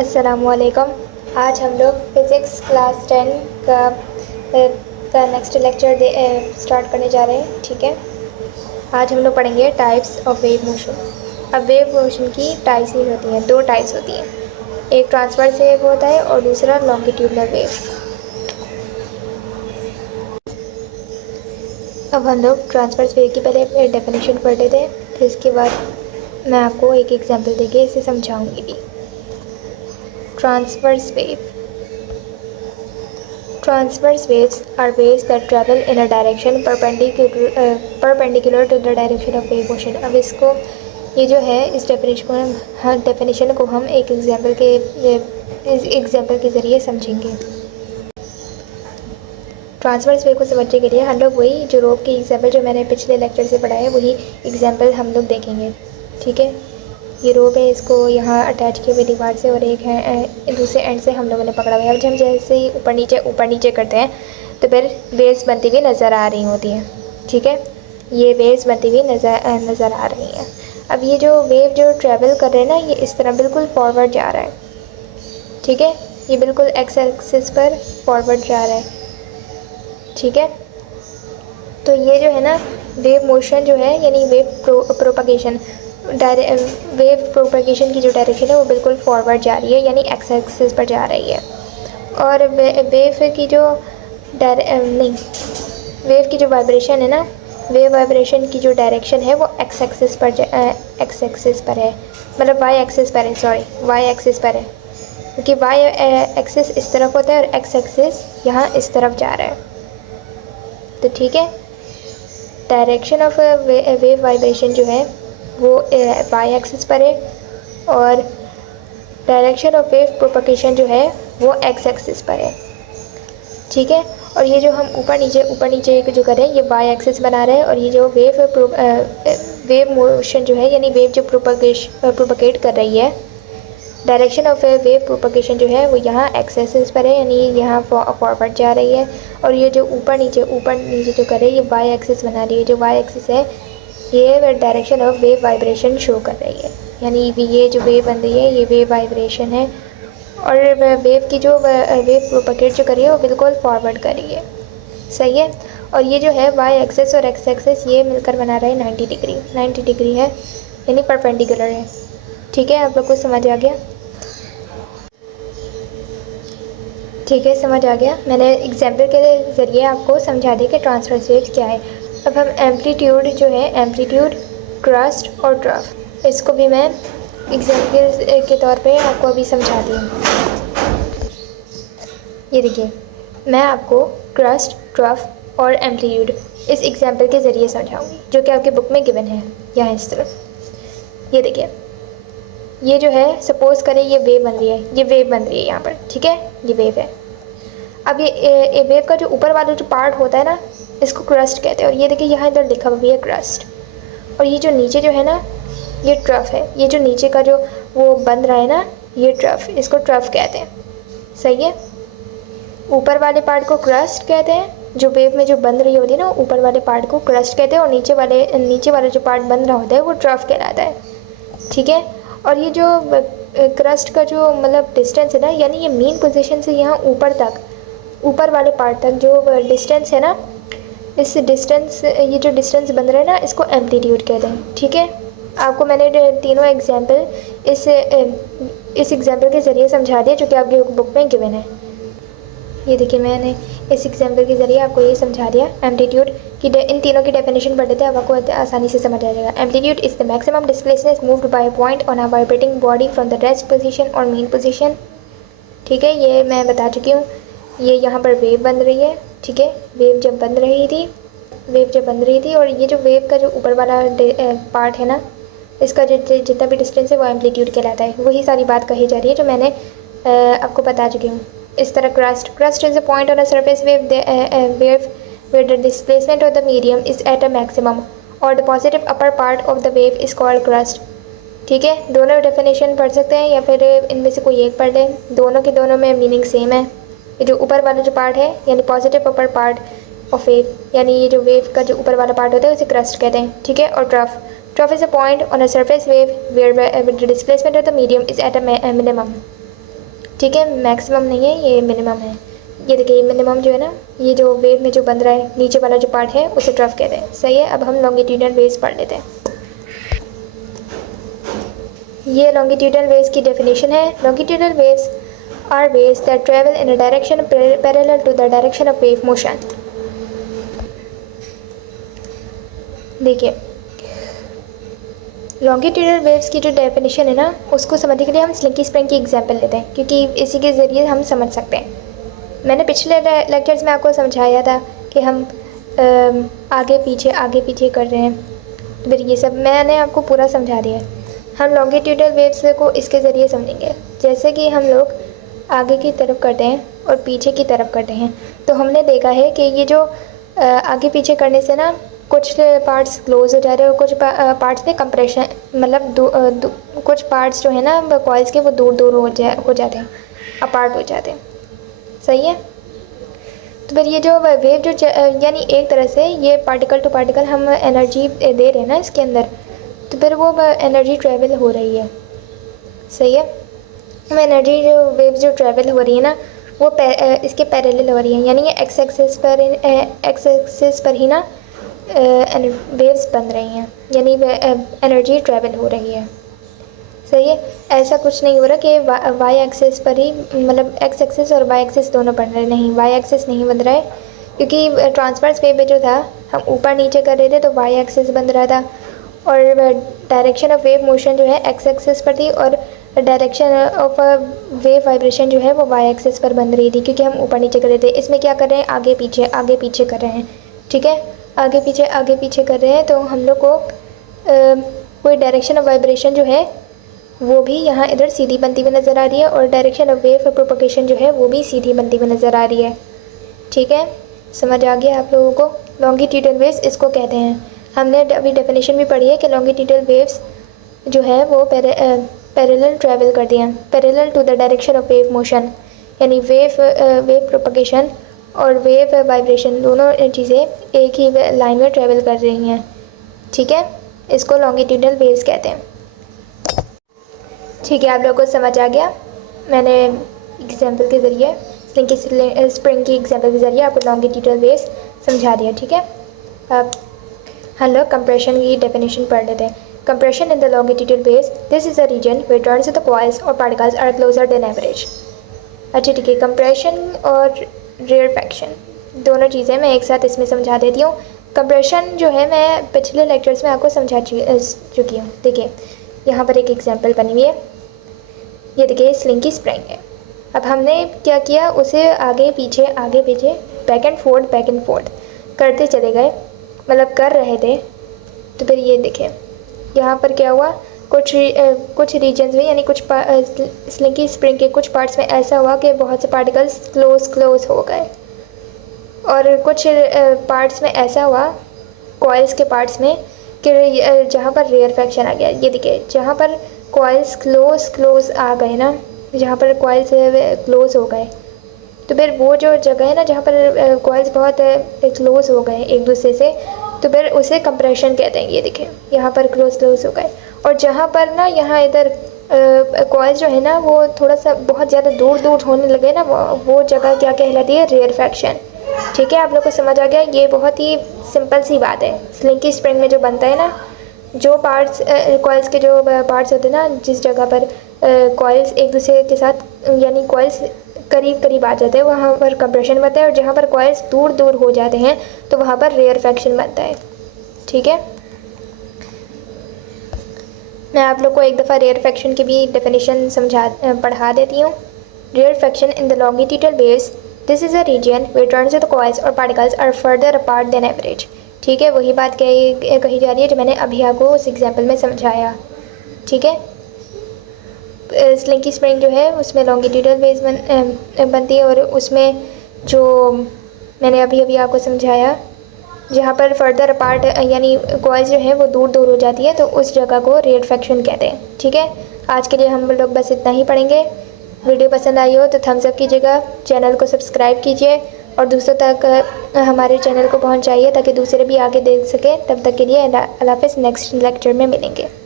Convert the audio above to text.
अस्सलामुअलैकुम। आज हम लोग फ़िज़िक्स क्लास 10 का नेक्स्ट लेक्चर स्टार्ट करने जा रहे हैं। ठीक है, आज हम लोग पढ़ेंगे टाइप्स ऑफ वेव मोशन। अब वेव मोशन की टाइप्स ही होती हैं, दो टाइप्स होती हैं, एक ट्रांसवर्स वेव होता है और दूसरा लॉन्गिट्यूडनल वेव। अब हम लोग ट्रांसवर्स वेव की पहले डेफिनेशन पढ़ लेते हैं, फिर इसके बाद मैं आपको एक एग्जांपल देके इसे समझाऊंगी भी। Transverse wave. Transverse waves are waves that travel in a direction perpendicular to the direction of wave motion. अब इसको ये जो है इस डेफिनेशन को हम एक एग्जांपल के ज़रिए समझेंगे। ट्रांसवर्स वेव को समझने के लिए हम लोग वही जो रोप की एग्जांपल जो मैंने पिछले लेक्चर से पढ़ा है वही एग्जांपल हम लोग देखेंगे। ठीक है, ये रोप है, इसको यहाँ अटैच किए हुए दीवार से और एक है दूसरे एंड से हम लोगों ने पकड़ा हुआ है। अब हम जैसे ही ऊपर नीचे करते हैं तो फिर वेव्स बनती हुई नज़र आ रही होती हैं। ठीक है, ये वेव्स बनती हुई नज़र आ रही हैं। अब ये जो वेव जो ट्रैवल कर रहे हैं ना, ये इस तरह बिल्कुल फॉरवर्ड जा रहा है। ठीक है, ये बिल्कुल एक्स एक्सिस पर फॉरवर्ड जा रहा है। ठीक है, तो ये जो है ना वेव मोशन जो है यानी वेव प्रोपगेशन की जो डायरेक्शन है वो बिल्कुल फॉरवर्ड जा रही है, यानी एक्स एक्सिस पर जा रही है। और वेव की जो वाइब्रेशन है ना, वेव वाइब्रेशन की जो डायरेक्शन है वो एक्स एक्सिस पर है, मतलब वाई एक्सिस पर है, वाई एक्सिस पर है, क्योंकि वाई एक्सिस इस तरफ होता है और एक्स एक्सिस यहाँ इस तरफ जा रहा है। तो ठीक है, डायरेक्शन ऑफ वेव वाइब्रेशन जो है वो वाई एक्सिस पर है और डायरेक्शन ऑफ वेव प्रोपगेशन जो है वो एक्स एक्सिस पर है। ठीक है, और ये जो हम ऊपर नीचे जो कर रहे हैं ये वाई एक्सिस बना रहे हैं, और ये जो वेव मोशन जो है यानी वेव जो प्रोपगेट कर रही है, डायरेक्शन ऑफ वेव प्रोपगेशन जो है वो यहाँ एक्स एक्सिस पर है, यानी यहाँ फॉरवर्ड जा रही है। और ये जो ऊपर नीचे जो कर रहे हैं ये वाई एक्सिस बना रही है। जो वाई एक्सिस है ये direction of wave vibration show कर रही है, यानी ये जो वेव बन रही है ये वेव वाइब्रेशन है, और वेव की जो वेव प्रोपगेट जो कर रही है वो बिल्कुल फॉरवर्ड कर रही है। सही है, और ये जो है वाई एक्सिस और एक्स एक्सिस ये मिलकर बना रहा है 90 डिग्री है, यानी परपेंडिकुलर है। ठीक है, आप लोग को समझ आ गया? ठीक है, समझ आ गया। मैंने एग्जाम्पल के ज़रिए आपको समझा दिया कि ट्रांसवर्स वेव्स क्या है। अब हम एम्पलीट्यूड जो है, एम्पलीट्यूड, क्रस्ट और ट्रफ, इसको भी मैं एग्जाम्पल के तौर पे आपको अभी समझा दी। ये देखिए, मैं आपको क्रस्ट, ट्रफ और एम्पलीट्यूड इस एग्जाम्पल के ज़रिए समझाऊंगी जो कि आपके बुक में गिवन है यहाँ इस तरफ। ये देखिए, ये जो है सपोज़ करें ये वेव बन रही है, यहाँ पर। ठीक है, ये वेव है। अब ये वेव का जो ऊपर वाला जो पार्ट होता है ना, इसको क्रस्ट कहते हैं। और ये देखिए यहाँ इधर लिखा हुआ भी है क्रस्ट, और ये जो नीचे जो है ना ये ट्रफ है। ये जो नीचे का जो वो बन रहा है ना ये ट्रफ, इसको ट्रफ कहते हैं। सही है, ऊपर वाले पार्ट को क्रस्ट कहते हैं, जो वेव में जो बन रही होती है ना ऊपर वाले पार्ट को क्रस्ट कहते हैं, और नीचे वाला जो पार्ट बन रहा होता है वो ट्रफ कहलाता है। ठीक है, और ये जो क्रस्ट का जो मतलब डिस्टेंस है ना, यानी ये मेन पोजीशन से यहाँ ऊपर वाले पार्ट तक जो डिस्टेंस है ना, इस डिस्टेंस ये जो डिस्टेंस बन रहा है ना इसको एम्पलीट्यूड कहते हैं। ठीक है, आपको मैंने तीनों एग्जाम्पल इस एग्जाम्पल के ज़रिए समझा दिया जो कि आपकी बुक में गिवन है। ये देखिए, मैंने इस एग्जाम्पल के ज़रिए आपको ये समझा दिया। एम्पलीट्यूड की इन तीनों की डेफिनेशन पढ़ लेते हैं, अब आपको आसानी से समझ आ जाएगा। Amplitude is the maximum displacement moved by a point on a vibrating body from the rest position और मेन पोजीशन। ठीक है, ये मैं बता चुकी हूँ। ये यहाँ पर वेव बन रही है। ठीक है, वेव जब बन रही थी और ये जो वेव का जो ऊपर वाला पार्ट है ना, इसका जितना भी डिस्टेंस है वो एम्पलीट्यूड कहलाता है। वही सारी बात कही जा रही है जो मैंने आपको बता चुकी हूँ। इस तरह crust is a point on a surface wave where the displacement of the medium is at a maximum or the positive upper part of the wave is called crust। ठीक है, दोनों डेफिनेशन पढ़ सकते हैं या फिर इनमें से कोई एक पढ़ लें, दोनों में मीनिंग सेम है। ये जो ऊपर वाला जो पार्ट है यानी positive upper part of wave, यानी ये जो वेव का जो ऊपर वाला पार्ट होता है उसे क्रस्ट कहते हैं। ठीक है, और trough is a point on a surface wave where the displacement of the medium is at a minimum। ठीक है, मैक्सिमम नहीं है, ये मिनिमम है। ये देखिए मिनिमम जो है ना, ये जो वेव में जो बन रहा है नीचे वाला जो पार्ट है उसे ट्रफ कहते हैं। सही है, अब हम लॉन्गिट्यूडनल वेव्स पढ़ लेते हैं। ये लॉन्गिट्यूडनल वेव्स की डेफिनेशन है। Longitudinal waves are waves that travel in a direction parallel to the direction of wave motion. देखिए लॉन्गिट्यूडनल वेव्स की जो डेफिनेशन है ना, उसको समझने के लिए हम स्लिंकी स्प्रिंग की एग्जांपल लेते हैं, क्योंकि इसी के ज़रिए हम समझ सकते हैं। मैंने पिछले लेक्चर्स में आपको समझाया था कि हम आगे पीछे कर रहे हैं, तो फिर ये सब मैंने आपको पूरा समझा दिया है। हम लॉन्गिट्यूडनल वेव्स को इसके ज़रिए समझेंगे, जैसे कि हम लोग आगे की तरफ करते हैं और पीछे की तरफ करते हैं, तो हमने देखा है कि ये जो आगे पीछे करने से ना कुछ पार्ट्स क्लोज हो जा रहे हैं और कुछ पार्ट्स में कंप्रेशन, मतलब कुछ पार्ट्स जो है ना कॉइल्स के वो दूर हो जाते हैं, अपार्ट हो जाते हैं। सही है, तो फिर ये जो वेव जो यानी एक तरह से ये पार्टिकल टू पार्टिकल हम एनर्जी दे रहे हैं ना इसके अंदर, तो फिर वो एनर्जी ट्रेवल हो रही है। सही है, हम एनर्जी जो वेव जो ट्रेवल हो रही है ना वो इसके पैरेलल हो रही है, यानी ये एक्स एक्सिस पर ही ना वेव्स बन रही हैं, यानी एनर्जी ट्रेवल हो रही है। सही है, ऐसा कुछ नहीं हो रहा कि वाई एक्सिस पर ही, मतलब एक्स एक्सिस और वाई एक्सिस दोनों बन रहे, नहीं, वाई एक्सिस नहीं बन रहा है, क्योंकि ट्रांसवर्स वेव में जो था हम ऊपर नीचे कर रहे थे तो वाई एक्सिस बन रहा था, और डायरेक्शन ऑफ वेव मोशन जो है एक्स एक्सिस पर थी, और डायरेक्शन ऑफ वेव वाइब्रेशन जो है वो वाई एक्सिस पर बन रही थी, क्योंकि हम ऊपर नीचे कर रहे थे। इसमें क्या कर रहे हैं, आगे पीछे कर रहे हैं। ठीक है, आगे पीछे कर रहे हैं, तो हम लोग को कोई डायरेक्शन ऑफ वाइब्रेशन जो है वो भी यहाँ इधर सीधी बनती हुई नज़र आ रही है, और डायरेक्शन ऑफ वेव प्रोपगेशन जो है वो भी सीधी बनती हुई नज़र आ रही है। ठीक है, समझ आ गया आप लोगों को? लॉन्गिट्यूडनल वेव्स इसको कहते हैं। हमने अभी डेफिनेशन भी पढ़ी है कि लॉन्गिट्यूडनल वेव्स जो है वो पैरेलल ट्रैवल करती हैं, parallel to the direction of wave motion, यानी वेव प्रोपगेशन और वेव वाइब्रेशन दोनों चीज़ें एक ही लाइन में ट्रैवल कर रही हैं। ठीक है, इसको लॉन्गिट्यूडनल वेव्स कहते हैं। ठीक है, आप लोगों को समझ आ गया? मैंने एग्जांपल के ज़रिए स्प्रिंग की एग्जांपल के ज़रिए आपको लॉन्गिट्यूडनल वेव्स समझा दिया। ठीक है, अब हम लोग कंप्रेशन की डेफिनेशन पढ़ लेते हैं। Compression in the longitudinal waves, this is a region where turns of the coils और particles are closer than average. अच्छा ठीक है, कंप्रेशन और रेयरफैक्शन दोनों चीज़ें मैं एक साथ इसमें समझा देती हूँ। कंप्रेशन जो है मैं पिछले लेक्चर्स में आपको समझा चुकी हूँ। देखिए यहाँ पर एक एग्जांपल बनी हुई है, ये देखिए स्लिंकी स्प्रिंग है। अब हमने क्या किया, उसे आगे पीछे बैक एंड फोर्थ करते चले गए, मतलब कर रहे थे। तो फिर ये देखिए यहाँ पर क्या हुआ, कुछ रीजन्स में, यानी कुछ स्लिंकी स्प्रिंग के कुछ पार्ट्स में ऐसा हुआ कि बहुत से पार्टिकल्स क्लोज हो गए, और कुछ पार्ट्स में ऐसा हुआ, कॉइल्स के पार्ट्स में, कि जहाँ पर रेयरफैक्शन आ गया। ये देखिए जहाँ पर कॉइल्स क्लोज आ गए ना, जहाँ पर कॉइल्स क्लोज हो गए, तो फिर वो जो जगह है ना जहाँ पर कॉइल्स बहुत क्लोज हो गए एक दूसरे से, तो फिर उसे कंप्रेशन कहते हैं। ये देखिए यहाँ पर क्लोज हो गए, और जहाँ पर ना यहाँ इधर कॉइल्स जो है ना वो थोड़ा सा बहुत ज़्यादा दूर होने लगे ना, वो जगह क्या कहलाती है, रेयरफैक्शन। ठीक है, आप लोग को समझ आ गया? ये बहुत ही सिंपल सी बात है। स्लिंकी स्प्रिंग में जो बनता है ना, जो पार्ट्स कॉइल्स के जो पार्ट्स होते हैं ना, जिस जगह पर कॉइल्स एक दूसरे के साथ, यानी कॉइल्स करीब आ जाते हैं, वहाँ पर कंप्रेशन बनता है, और जहाँ पर कॉइल्स दूर हो जाते हैं तो वहाँ पर रेयरफैक्शन बनता है। ठीक है, मैं आप लोग को एक दफ़ा रेयरफैक्शन की भी डेफिनेशन पढ़ा देती हूँ। Rarefaction in the longitudinal waves, this is a region where turns of the coils और particles are further apart than average. ठीक है, वही बात कही जा रही है जो मैंने अभी आपको उस एग्जाम्पल में समझाया। ठीक है, स्लिंकी स्प्रिंग जो है उसमें लॉन्गिट्यूडनल वेव्स बनती है, और उसमें जो मैंने अभी आपको समझाया, जहाँ पर फर्दर अपार्ट यानी कॉइल्स जो है वो दूर हो जाती है, तो उस जगह को रेयरफैक्शन कहते हैं। ठीक है, आज के लिए हम लोग बस इतना ही पढ़ेंगे। वीडियो पसंद आई हो तो थम्स अप कीजिएगा, चैनल को सब्सक्राइब कीजिए और दूसरों तक हमारे चैनल को पहुंचाइए ताकि दूसरे भी आगे देख सकें। तब तक के लिए अल्लाह हाफ़िज़, नेक्स्ट लेक्चर में मिलेंगे।